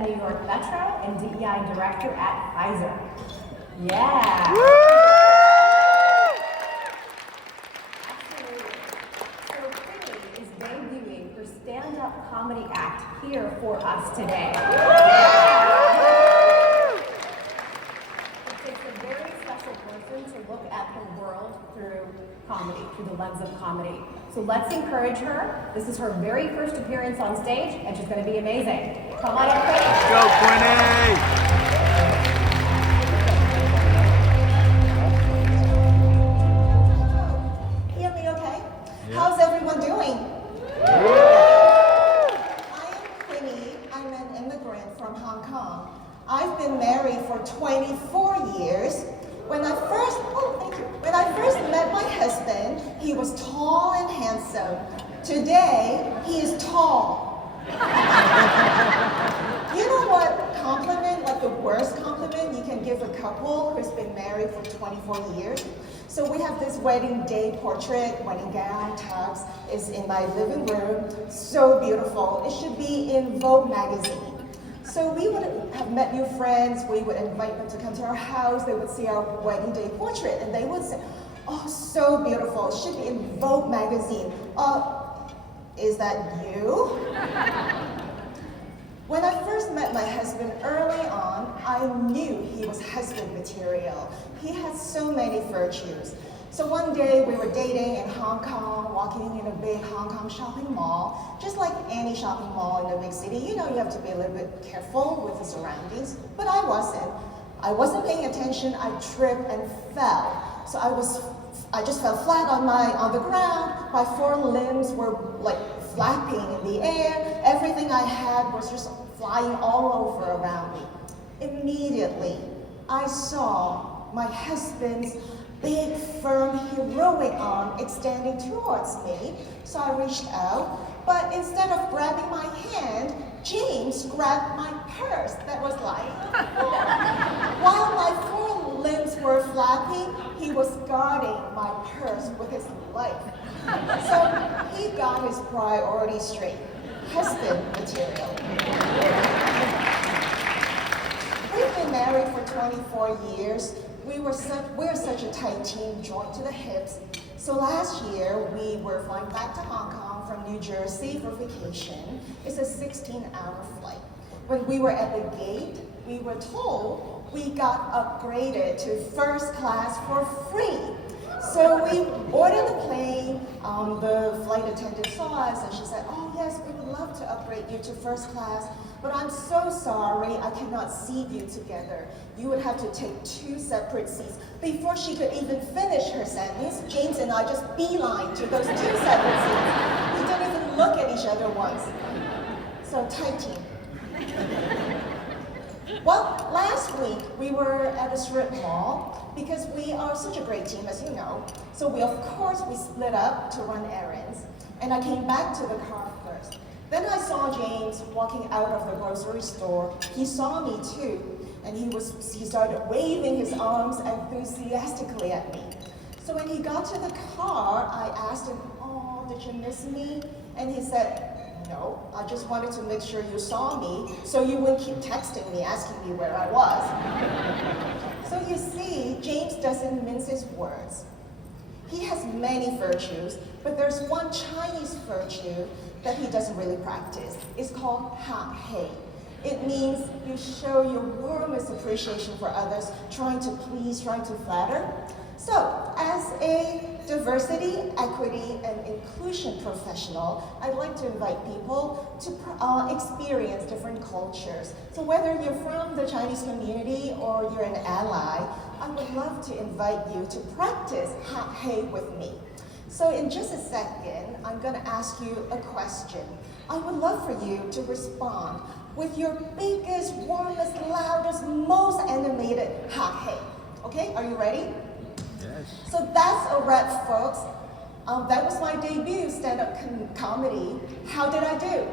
7 New York Metro and DEI Director at Pfizer. Yeah. Absolutely. So Quinnie is debuting her stand-up comedy act here for us today. It takes a very special person to look at the world through comedy, through the lens of comedy. So let's encourage her. This is her very first appearance on stage, and she's going to be amazing. Come on up, Quinnie. Let's go, Quinnie! Hear me okay? Yeah. How's everyone doing? I am Quinnie. I'm an immigrant from Hong Kong. I've been married for 24 years. When I first met my husband, he was tall and handsome. Today, he is tall. You know what compliment, like the worst compliment you can give a couple who's been married for 24 years? So we have this wedding day portrait, wedding gown, tux, is in my living room. So beautiful. It should be in Vogue magazine. So we would have met new friends, we would invite them to come to our house, they would see our wedding day portrait, and they would say, oh, so beautiful, it should be in Vogue magazine. Is that you? When I first met my husband early on, I knew he was husband material. He had so many virtues. So one day we were dating in Hong Kong, walking in a big Hong Kong shopping mall. Just like any shopping mall in a big city, you know you have to be a little bit careful with the surroundings, but I wasn't. I wasn't paying attention, I tripped and fell. So I just fell flat on the ground. My four limbs were like flapping in the air. Everything I had was just flying all over around me. Immediately, I saw my husband's big, firm, heroic arm extending towards me, so I reached out, but instead of grabbing my hand, James grabbed my purse that was lying on the floor. While my four limbs were flapping, he was guarding my purse with his life. So he got his priorities straight. Husband material. We've been married for 24 years. We're such a tight team, joined to the hips. So last year, we were flying back to Hong Kong from New Jersey for vacation. It's a 16-hour flight. When we were at the gate, we were told we got upgraded to first class for free. So we boarded the plane, the flight attendant saw us and she said, oh yes, we would love to upgrade you to first class, but I'm so sorry, I cannot seat you together. You would have to take 2 separate seats. Before she could even finish her sentence, James and I just beeline to those 2 separate seats. We didn't even look at each other once. So tight team. Well, last week we were at a strip mall because we are such a great team, as you know. So we split up to run errands, and I came back to the car first. Then I saw James walking out of the grocery store. He saw me too, and he started waving his arms enthusiastically at me. So when he got to the car, I asked him, oh, did you miss me? And he said, no, I just wanted to make sure you saw me so you wouldn't keep texting me, asking me where I was. So you see, James doesn't mince his words. He has many virtues, but there's one Chinese virtue that he doesn't really practice. It's called ha hei. It means you show your warmest appreciation for others, trying to please, trying to flatter. So, as a diversity, equity, and inclusion professional, I'd like to invite people to experience different cultures. So whether you're from the Chinese community or you're an ally, I would love to invite you to practice ha hei with me. So in just a second, I'm going to ask you a question. I would love for you to respond with your biggest, warmest, loudest, most animated ha hei. Okay, are you ready? Yes. So that's a wrap, folks. That was my debut stand-up comedy. How did I do?